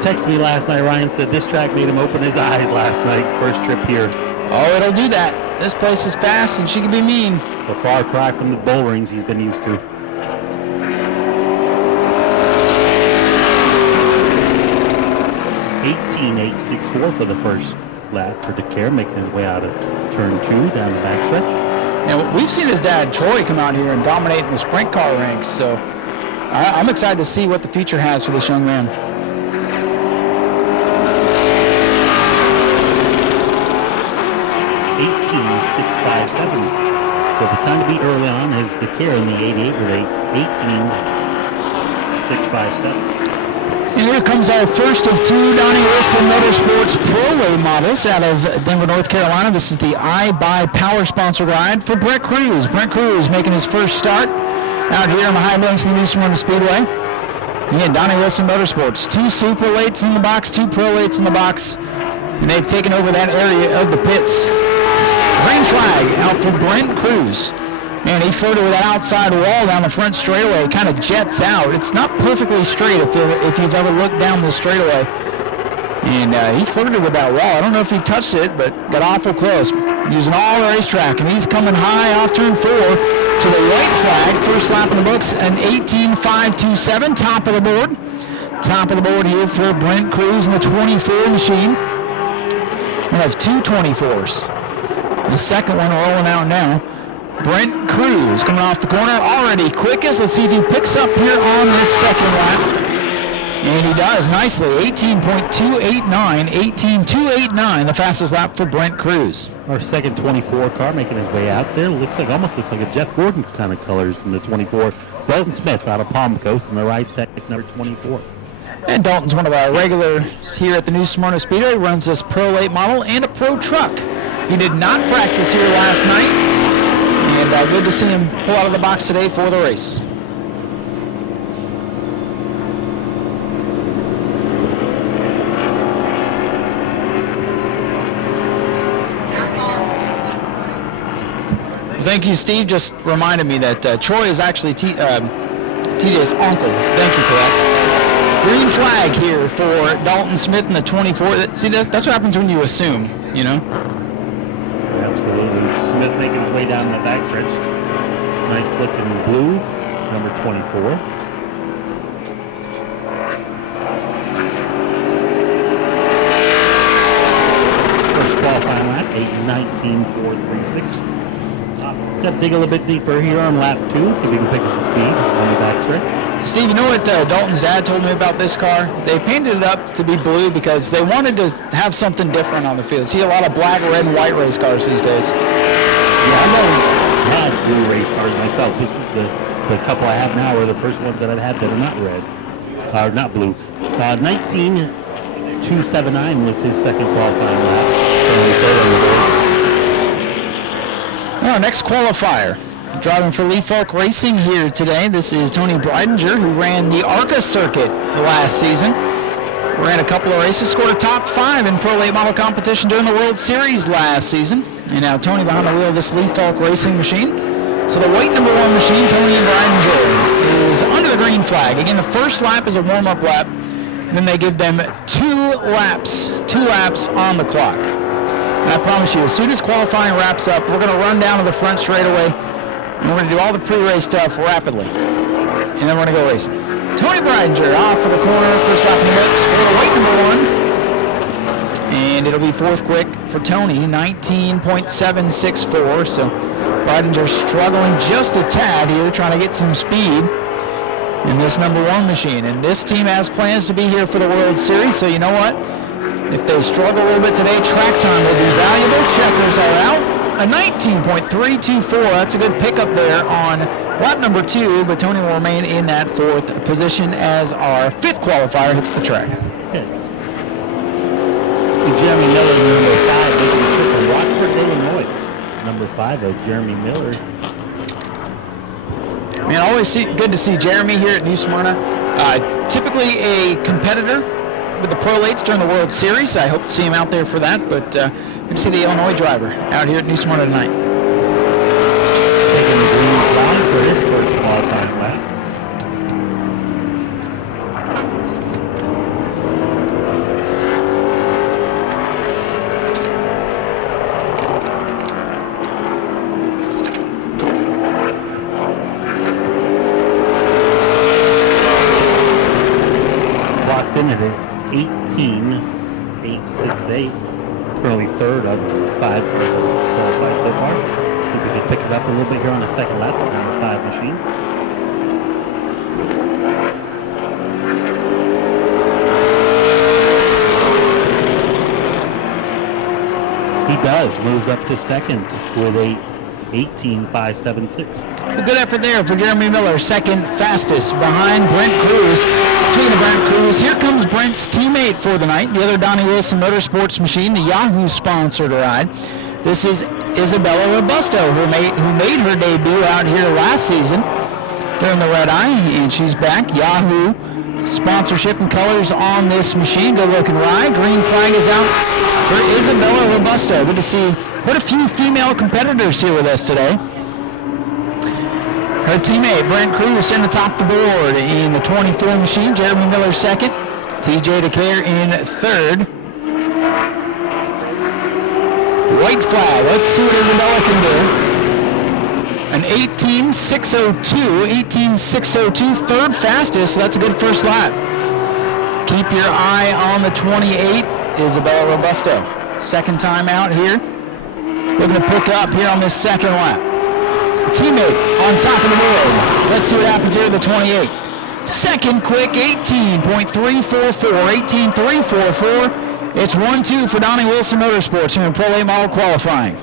texted me last night, Ryan, said this track made him open his eyes last night, first trip here. Oh, it'll do that. This place is fast and she can be mean. It's a far cry from the bull rings he's been used to. 18.864 for the first lap for DeCare, making his way out of turn 2 down the backstretch. Now, we've seen his dad, Troy, come out here and dominate in the sprint car ranks, so I'm excited to see what the future has for this young man. 18.657. So the time to beat early on is DeCare in the 88 with a 18.657. And here comes our first of two Donnie Wilson Motorsports Pro-Way models out of Denver, North Carolina. This is the iBuy Power sponsored ride for Brent Cruz. Brent Cruz making his first start out here on the high banks of the Nau Sea Speedway. Again, Donnie Wilson Motorsports. 2 Super Lates in the box, 2 Pro Lates in the box, and they've taken over that area of the pits. Green flag out for Brent Cruz. Man, he flirted with that outside wall down the front straightaway. It kind of jets out. It's not perfectly straight if you've ever looked down this straightaway. And he flirted with that wall. I don't know if he touched it, but got awful close. Using all the racetrack, and he's coming high off turn 4 to the white flag. First lap in the books, an 18.527, top of the board. Top of the board here for Brent Cruz in the 24 machine. We have 2 24s. The second one rolling out now. Brent Cruz coming off the corner, already quickest. Let's see if he picks up here on this second lap. And he does nicely. 18.289, 18.289, the fastest lap for Brent Cruz. Our second 24 car making his way out there. Almost looks like a Jeff Gordon kind of colors in the 24. Dalton Smith out of Palm Coast in the right tech number 24. And Dalton's one of our regulars here at the new Smyrna Speedway. Runs this Pro Late model and a Pro Truck. He did not practice here last night. And good to see him pull out of the box today for the race. Thank you, Steve. Just reminded me that Troy is actually TJ's uncle. Thank you for that. Green flag here for Dalton Smith in the 24. See, that's what happens when you assume, you know? Absolutely. Smith making his way down the backstretch. Nice looking blue, number 24. First qualifying lap, 8:19.436. Got to dig a little bit deeper here on lap 2 so we can pick up some speed on the backstretch. Steve, you know what Dalton's dad told me about this car? They painted it up to be blue because they wanted to have something different on the field. See a lot of black, red, and white race cars these days. Yeah, I've always had blue race cars myself. This is the couple I have now are the first ones that I've had that are not red, or not blue. 19.279 was his second qualifying lap. Our next qualifier. Driving for Lee Falk Racing here today. This is Tony Breidinger, who ran the ARCA circuit last season. Ran a couple of races, scored a top 5 in Pro Late Model competition during the World Series last season. And now Tony behind the wheel of this Lee Falk Racing machine. So the white number 1 machine, Tony Breidinger, is under the green flag. Again, the first lap is a warm-up lap. And then they give them 2 laps on the clock. And I promise you, as soon as qualifying wraps up, we're going to run down to the front straightaway. And we're going to do all the pre-race stuff rapidly. And then we're going to go racing. Tony Breidinger off for the corner, first lap in the mix for the white number 1. And it'll be fourth quick for Tony, 19.764. So Breidinger struggling just a tad here, trying to get some speed in this number 1 machine. And this team has plans to be here for the World Series, so you know what? If they struggle a little bit today, track time will be valuable. Checkers are out. A 19.324, that's a good pickup there on lap number 2, but Tony will remain in that 4th position as our 5th qualifier hits the track. Jeremy Miller, number 5, making the trip from Rockford, Illinois. Number 5 of Jeremy Miller. Man, always good to see Jeremy here at New Smyrna. Typically a competitor with the Pro Lates during the World Series. I hope to see him out there for that, but good to see the Illinois driver out here at New Smyrna tonight. Taking the green flag for his first qualifying lap. at 18.868. Currently third of 5 qualified so far. See if we can pick it up a little bit here on the second lap on the 5 machine. He does. Moves up to second with a 18.576. A good effort there for Jeremy Miller, second fastest behind Brent Cruz. Speaking of Brent Cruz, here comes Brent's teammate for the night, the other Donnie Wilson Motorsports machine, the Yahoo-sponsored ride. This is Isabella Robusto, who made her debut out here last season during the Red Eye, and she's back. Yahoo sponsorship and colors on this machine. Good looking ride. Green flag is out for Isabella Robusto. Good to see quite a few female competitors here with us today. Her teammate Brent Cruz in the top of the board in the 24 machine. Jeremy Miller second. TJ DeCare in third. White flag. Let's see what Isabella can do. An 18.602, third fastest, so that's a good first lap. Keep your eye on the 28, Isabella Robusto. Second time out here. Looking to pick up here on this second lap. Teammate on top of the board. Let's see what happens here at the 28. Second quick, 18.344. It's 1-2 for Donnie Wilson Motorsports here in Pro A Model qualifying.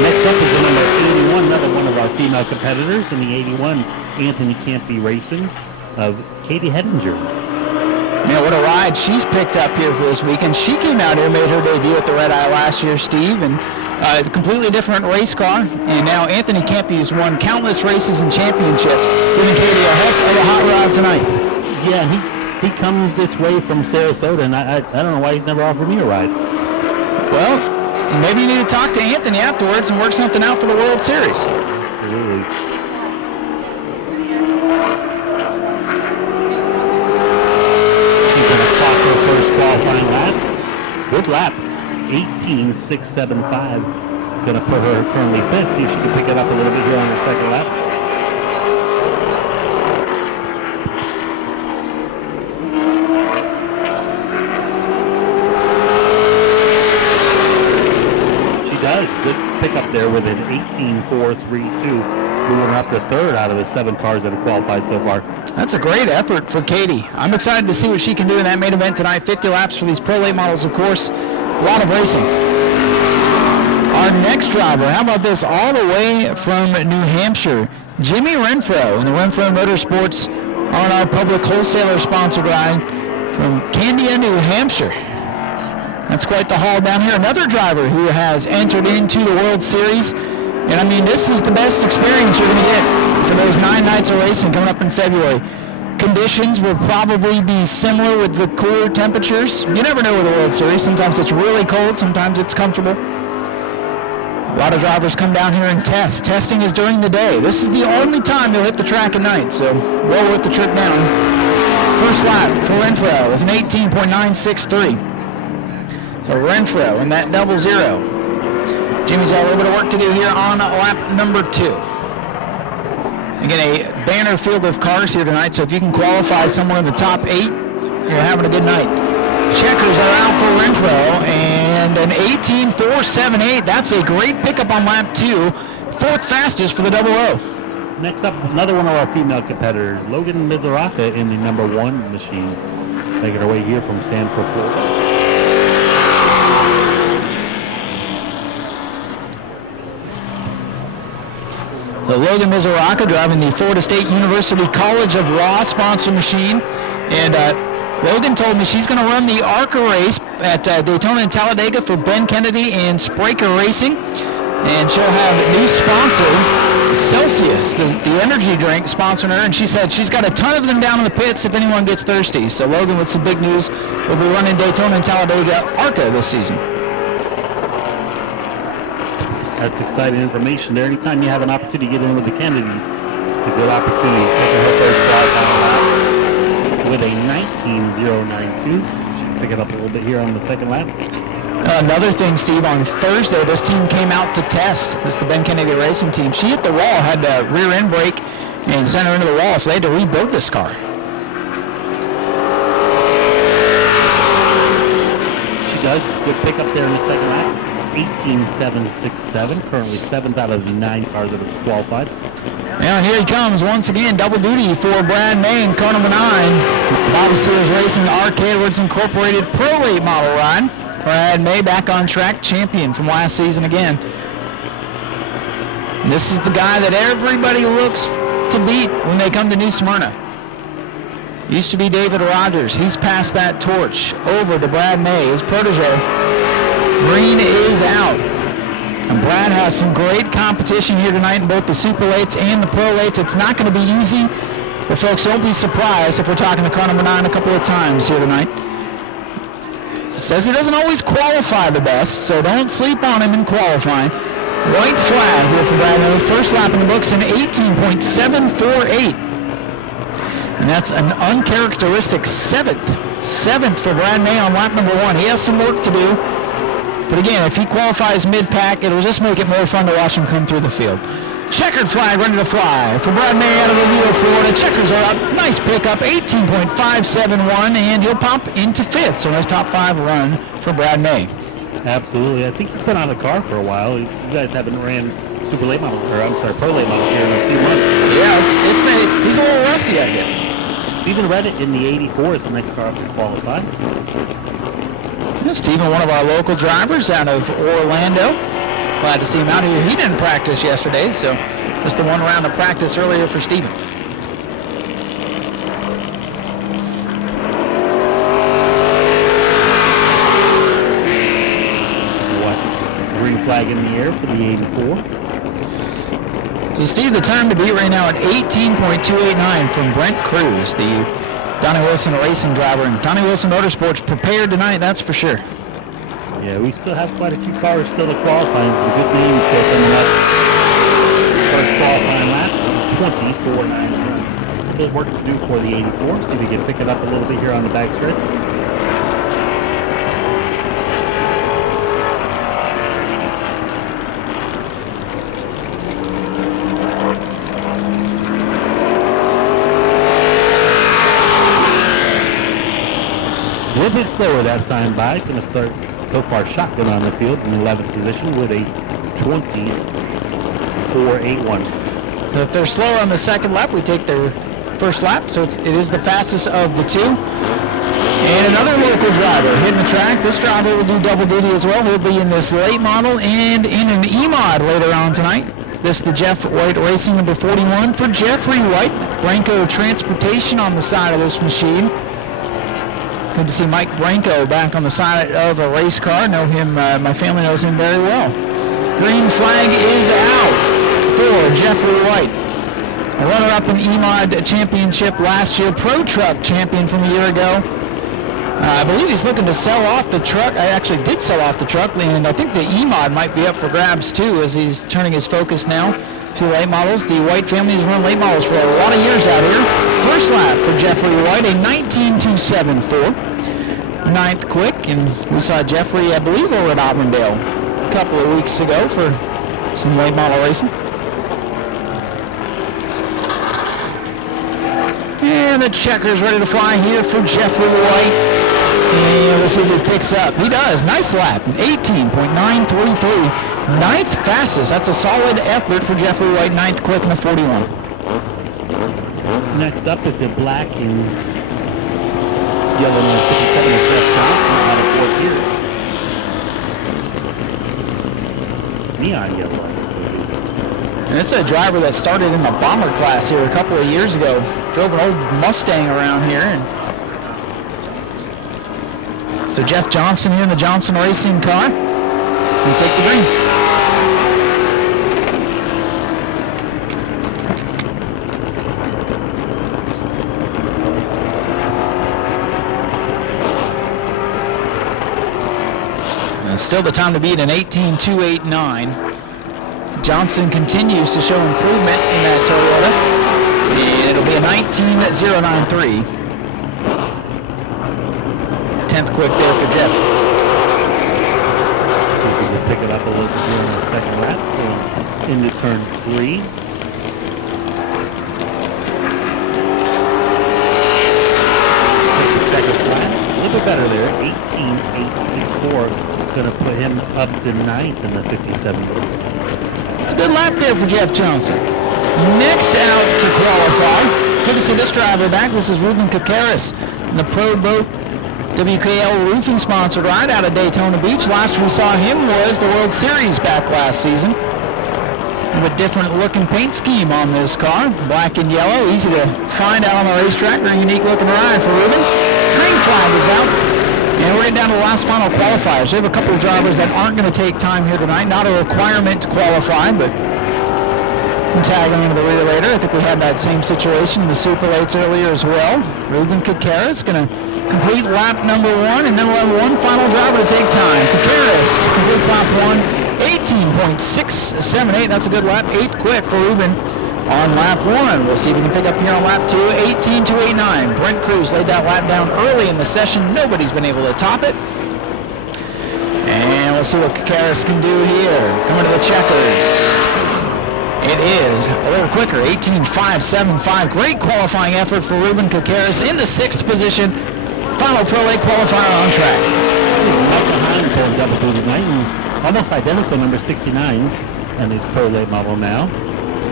Next up is the number 81, another one of our female competitors in the 81, Anthony Campy Racing of Katie Hettinger. Man, what a ride she's picked up here for this weekend. She came out here, made her debut at the Red Eye last year, Steve, and a completely different race car. And now Anthony Campy has won countless races and championships, giving Katie a heck of a hot ride tonight. Yeah, he comes this way from Sarasota, and I don't know why he's never offered me a ride. Well, maybe you need to talk to Anthony afterwards and work something out for the World Series. Absolutely. She's going to clock her first qualifying lap. Good lap. 18.675. Going to put her currently fifth. See if she can pick it up a little bit here on her second lap. Good pickup there with an 18.432, moving up to third out of the 7 cars that have qualified so far. That's a great effort for Katie. I'm excited to see what she can do in that main event tonight. 50 laps for these Pro Late models, of course. A lot of racing. Our next driver, how about this, all the way from New Hampshire, Jimmy Renfrow in the Renfrow Motorsports on our public wholesaler sponsored ride from Candia, New Hampshire. That's quite the haul down here. Another driver who has entered into the World Series. And I mean, this is the best experience you're going to get for those 9 nights of racing coming up in February. Conditions will probably be similar with the cooler temperatures. You never know with the World Series. Sometimes it's really cold, sometimes it's comfortable. A lot of drivers come down here and test. Testing is during the day. This is the only time you'll hit the track at night, so well worth the trip down. First lap for Renfrow is an 18.963. So Renfrow in that 00. Jimmy's got a little bit of work to do here on lap number 2. Again, a banner field of cars here tonight, so if you can qualify someone in the top 8, you're having a good night. Checkers are out for Renfrow, and an 18.478. That's a great pickup on lap 2. Fourth fastest for the 00. Next up, another one of our female competitors, Logan Misuraca in the number 1 machine, making her way here from Sanford, Florida. Logan Misuraca driving the Florida State University College of Law sponsor machine. And Logan told me she's going to run the ARCA race at Daytona and Talladega for Ben Kennedy and Spraker Racing. And she'll have a new sponsor, Celsius, the energy drink, sponsoring her. And she said she's got a ton of them down in the pits if anyone gets thirsty. So Logan with some big news. Will be running Daytona and Talladega ARCA this season. That's exciting information there. Anytime you have an opportunity to get in with the Kennedys, it's a good opportunity. Taking her first qualifying lap with a 19.092. Pick it up a little bit here on the second lap. Another thing, Steve, on Thursday, this team came out to test. This is the Ben Kennedy Racing team. She hit the wall, had a rear end brake, and sent her into the wall, so they had to rebuild this car. She does. Good pickup there in the second lap. 18.767. Currently 7th out of the 9 cars that have qualified. And here he comes once again. Double duty for Brad May in car number 9. Bobby Sears Racing Arc Edwards Incorporated Pro Late model ride. Brad May back on track, champion from last season again. This is the guy that everybody looks to beat when they come to New Smyrna. Used to be David Rogers. He's passed that torch over to Brad May, his protege. Green is out. And Brad has some great competition here tonight in both the Super Lates and the Pro Lates. It's not going to be easy, but folks, don't be surprised if we're talking to car number 9 a couple of times here tonight. Says he doesn't always qualify the best, so don't sleep on him in qualifying. White flag here for Brad May. First lap in the books in 18.748. And that's an uncharacteristic 7th for Brad May on lap number 1. He has some work to do. But again, if he qualifies mid-pack, it'll just make it more fun to watch him come through the field. Checkered flag ready to fly for Brad May out of Oviedo, Florida. Checkers are up. Nice pickup, 18.571, and he'll pop into 5th. So nice top 5 run for Brad May. Absolutely. I think he's been out of the car for a while. You guys haven't ran Super Late model, or I'm sorry, Pro Late model here in a few months. Yeah, it's been, he's a little rusty, I guess. Stephen Redditt in the 84 is the next car up to qualify. Yeah, Stephen, one of our local drivers out of Orlando. Glad to see him out here. He didn't practice yesterday, so just the one round of practice earlier for Stephen. Green flag in the air for the 84. So Steve, the time to beat right now at 18.289 from Brent Cruz, the Donnie Wilson Racing driver. And Donnie Wilson Motorsports prepared tonight, that's for sure. Yeah, we still have quite a few cars still to qualify and some good names still coming up. First qualifying lap, 24.9. Still work to do for the 84. See if we can pick it up a little bit here on the back stretch. A little bit slower that time by. Going to start so far shotgun on the field in 11th position with a 24.81. So if they're slower on the second lap, we take their first lap. So it is the fastest of the 2. And another local driver hitting the track. This driver will do double duty as well. He'll be in this late model and in an E-Mod later on tonight. This is the Jeff White Racing number 41 for Jeffrey White. Branco Transportation on the side of this machine. Good to see Mike Branco back on the side of a race car. Know him, my family knows him very well. Green flag is out for Jeffrey White. A runner-up in E-Mod Championship last year, Pro Truck champion from a year ago. I believe he's looking to sell off the truck. I actually did sell off the truck, and I think the E-Mod might be up for grabs too, as he's turning his focus now to late models. The White family has run late models for a lot of years out here. First lap for Jeffrey White, a 19.274. 9th quick, and we saw Jeffrey, I believe, over at Auburndale a couple of weeks ago for some late model racing. And the checkers ready to fly here for Jeffrey White. And we'll see if he picks up. He does. Nice lap. 18.933. 9th fastest. That's a solid effort for Jeffrey White. 9th quick in the 41. Next up is the black and yellow number 57 of Jeff Johnson out of Fort Pierce. Neon yellow. And this is a driver that started in the bomber class here a couple of years ago. Drove an old Mustang around here. And so Jeff Johnson here in the Johnson Racing car. We take the green. And still the time to beat an 18.289. Johnson continues to show improvement in that Toyota, and it'll be a 19.093. 10th quick there for Jeff. We'll pick it up a little bit here in the second lap, into turn 3. up to 9th in the 57. It's a good lap there for Jeff Johnson. Next out to qualify, good to see this driver back. This is Ruben Cotharius in the Pro Boat WKL roofing sponsored ride out of Daytona Beach. Last we saw him was the World Series back last season. With a different looking paint scheme on this car, black and yellow, easy to find out on the racetrack. Very unique looking ride for Ruben. Green flag is out, and we're getting down to the last final qualifiers. We have a couple of drivers that aren't going to take time here tonight. Not a requirement to qualify, but tagging into the rear later. I think we had that same situation in the super lates earlier as well. Ruben Cotharius going to complete lap number 1, and then we'll have one final driver to take time. Cotharius completes lap 1. 18.678, that's a good lap. 8th quit for Ruben on lap 1. We'll see if he can pick up here on lap 2. 18.289. Brent Cruz laid that lap down early in the session. Nobody's been able to top it. And we'll see what Cotharius can do here. Coming to the checkers. It is a little quicker, 18.575. Great qualifying effort for Ruben Cotharius in the 6th position. Final Pro Late qualifier on track. Right behind for double duty night. Almost identical number 69s and his Pro Late model now.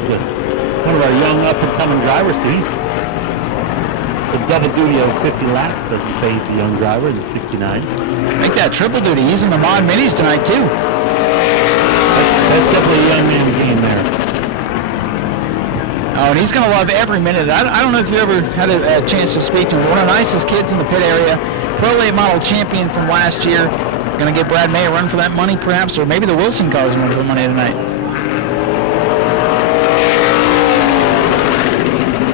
He's one of our young up-and-coming drivers. So the double duty of 50 laps doesn't phase the young driver in the 69. Make that triple duty. He's in the mod minis tonight too. That's definitely a young man's game there. Oh, and he's going to love every minute. I don't know if you ever had a chance to speak to him. One of the nicest kids in the pit area. Pro Late model champion from last year. Going to get Brad May a run for that money, perhaps, or maybe the Wilson cars run for the money tonight.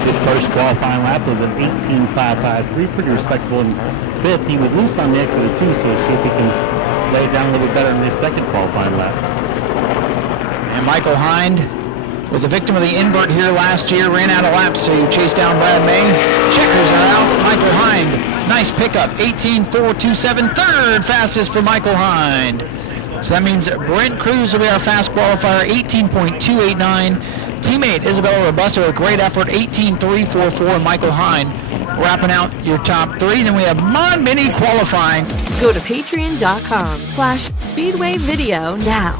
His first qualifying lap was an 18.553, pretty respectable in 5th. He was loose on the exit of 2, so we'll see if he can lay it down a little bit better in his second qualifying lap. And Michael Hinde was a victim of the invert here last year, ran out of laps to chase down Brad May. Checkers are out. Michael Hinde. Nice pickup, 18.427, 3rd fastest for Michael Hinde. So that means Brent Cruz will be our fast qualifier, 18.289. Teammate Isabella Robusto, a great effort, 18.344. Michael Hinde wrapping out your top 3. Then we have Mod Mini qualifying. Go to patreon.com/Speedway Video now.